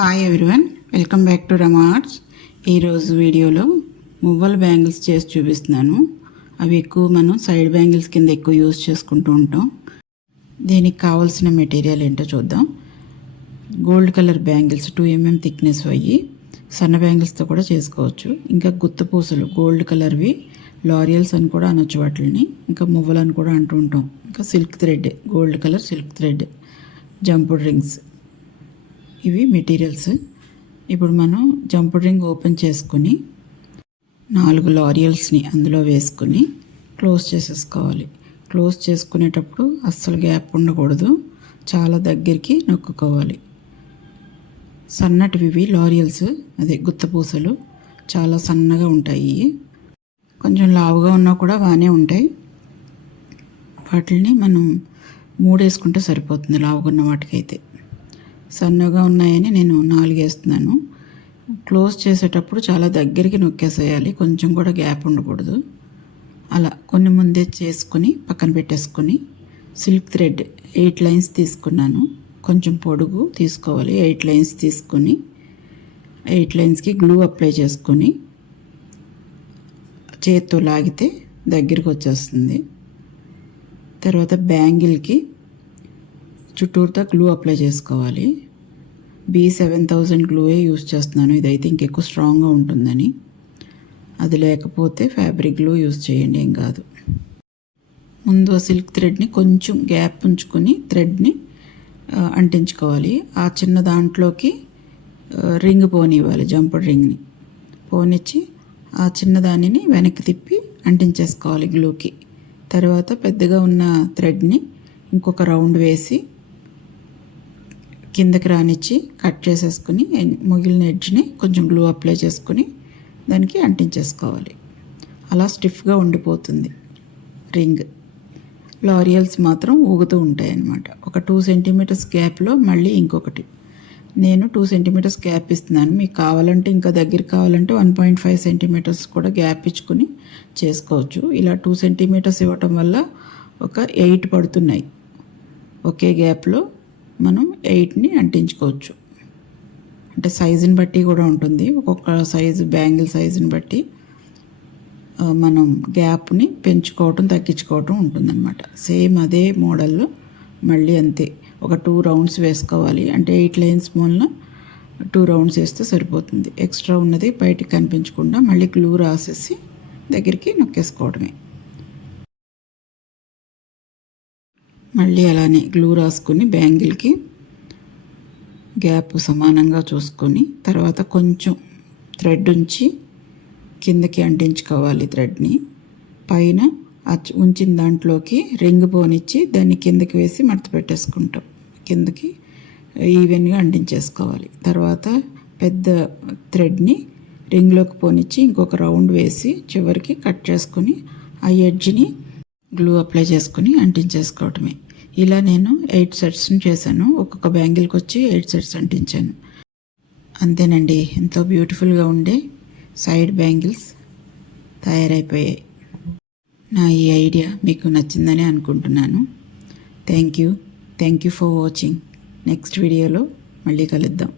Hi everyone, welcome back to Rama arts. ఈరోజు వీడియోలో మువ్వల bangles చేసి చూపిస్తున్నాను. అవి ఎక్కువ మనం సైడ్ బ్యాంగిల్స్ కింద ఎక్కువ యూజ్ చేసుకుంటూ ఉంటాం. దీనికి కావాల్సిన మెటీరియల్ ఏంటో చూద్దాం. Gold colour bangles 2 mm thickness అయ్యి సన్న బ్యాంగిల్స్తో కూడా చేసుకోవచ్చు. ఇంకా గుత్త పూసలు గోల్డ్ కలర్వి లారియల్స్ అని కూడా అనొచ్చు వాటిని. ఇంకా మువ్వలు అని కూడా అంటూ ఉంటాం. ఇంకా silk thread, gold colour silk thread, jumped rings, ఇవి మెటీరియల్స్. ఇప్పుడు మనం జంపుడ్ రింగ్ ఓపెన్ చేసుకుని 4 లారియల్స్ని అందులో వేసుకుని క్లోజ్ చేసేసుకోవాలి. క్లోజ్ చేసుకునేటప్పుడు అస్సలు గ్యాప్ ఉండకూడదు, చాలా దగ్గరికి నొక్కుకోవాలి. సన్నటివి లారియల్స్, అదే గుత్తపూసలు చాలా సన్నగా ఉంటాయి. కొంచెం లావుగా ఉన్నా కూడా బాగానే ఉంటాయి. వాటిని మనం 3 వేసుకుంటే సరిపోతుంది. లావుగా ఉన్న వాటికైతే సన్నగా ఉన్నాయని నేను 4 వేస్తున్నాను. క్లోజ్ చేసేటప్పుడు చాలా దగ్గరికి నొక్కేసేయాలి, కొంచెం కూడా గ్యాప్ ఉండకూడదు. అలా కొన్ని ముందే చేసుకొని పక్కన పెట్టేసుకొని సిల్క్ థ్రెడ్ 8 లైన్స్ తీసుకున్నాను. కొంచెం పొడుగు తీసుకోవాలి. 8 లైన్స్ తీసుకొని 8 లైన్స్కి గ్లూ అప్లై చేసుకొని చేత్తో లాగితే దగ్గరికి వచ్చేస్తుంది. తర్వాత బ్యాంగిల్కి చుట్టూరుతా గ్లూ అప్లై చేసుకోవాలి. B7000 గ్లూయే యూజ్ చేస్తున్నాను. ఇదైతే ఇంకెక్కువ స్ట్రాంగ్గా ఉంటుందని. అది లేకపోతే ఫ్యాబ్రిక్ గ్లూ యూజ్ చేయండి, ఏం కాదు. ముందు సిల్క్ థ్రెడ్ని కొంచెం గ్యాప్ ఉంచుకొని థ్రెడ్ని అంటించుకోవాలి. ఆ చిన్న దాంట్లోకి రింగ్ పోనివ్వాలి. జంపుడ్ రింగ్ని పోనిచ్చి ఆ చిన్నదానిని వెనక్కి తిప్పి అంటించేసుకోవాలి గ్లూకి. తర్వాత పెద్దగా ఉన్న థ్రెడ్ని ఇంకొక రౌండ్ వేసి కిందకి రానిచ్చి కట్ చేసేసుకుని మిగిలిన ఎడ్జ్ని కొంచెం గ్లూ అప్లై చేసుకుని దానికి అంటించేసుకోవాలి. అలా స్టిఫ్గా ఉండిపోతుంది రింగ్. లారియల్స్ మాత్రం ఊగుతూ ఉంటాయి అన్నమాట. ఒక 2 cm గ్యాప్లో మళ్ళీ ఇంకొకటి. నేను 2 cm గ్యాప్ ఇస్తున్నాను. మీకు కావాలంటే ఇంకా దగ్గర కావాలంటే 1.5 cm కూడా గ్యాప్ ఇచ్చుకుని చేసుకోవచ్చు. ఇలా 2 cm ఇవ్వటం వల్ల ఒక 8 పడుతున్నాయి. ఒకే గ్యాప్లో మనం 8ని అంటించుకోవచ్చు. అంటే సైజుని బట్టి కూడా ఉంటుంది. ఒక్కొక్క సైజు బ్యాంగిల్ సైజుని బట్టి మనం గ్యాప్ని పెంచుకోవటం తగ్గించుకోవటం ఉంటుందన్నమాట. సేమ్ అదే మోడల్లో మళ్ళీ అంతే ఒక 2 రౌండ్స్ వేసుకోవాలి. అంటే 8 లైన్స్ మూలన 2 రౌండ్స్ వేస్తే సరిపోతుంది. ఎక్స్ట్రా ఉన్నది బయటికి కనిపించకుండా మళ్ళీ గ్లూ రాసేసి దగ్గరికి నొక్కేసుకోవడమే. మళ్ళీ అలానే గ్లూ రాసుకొని బ్యాంగిల్కి గ్యాప్ సమానంగా చూసుకొని తర్వాత కొంచెం థ్రెడ్ ఉంచి కిందకి అంటించుకోవాలి. థ్రెడ్ని పైన ఉంచిన దాంట్లోకి రింగ్ పోనిచ్చి దాన్ని కిందకి వేసి మడత పెట్టేసుకుంటాం. కిందకి ఈవెన్గా అంటించేసుకోవాలి. తర్వాత పెద్ద థ్రెడ్ని రింగ్లోకి పోనిచ్చి ఇంకొక రౌండ్ వేసి చివరికి కట్ చేసుకొని ఆ ఎడ్జ్ని గ్లూ అప్లై చేసుకుని అంటించేసుకోవటమే. ఇలా నేను 8 సెట్స్ని చేశాను. ఒక్కొక్క బ్యాంగిల్కి వచ్చి 8 సెట్స్ అంటించాను. అంతేనండి, ఎంతో బ్యూటిఫుల్గా ఉండే సైడ్ బ్యాంగిల్స్ తయారైపోయాయి. నా ఈ ఐడియా మీకు నచ్చిందని అనుకుంటున్నాను. Thank you for watching. Next వీడియోలో మళ్ళీ కలుద్దాం.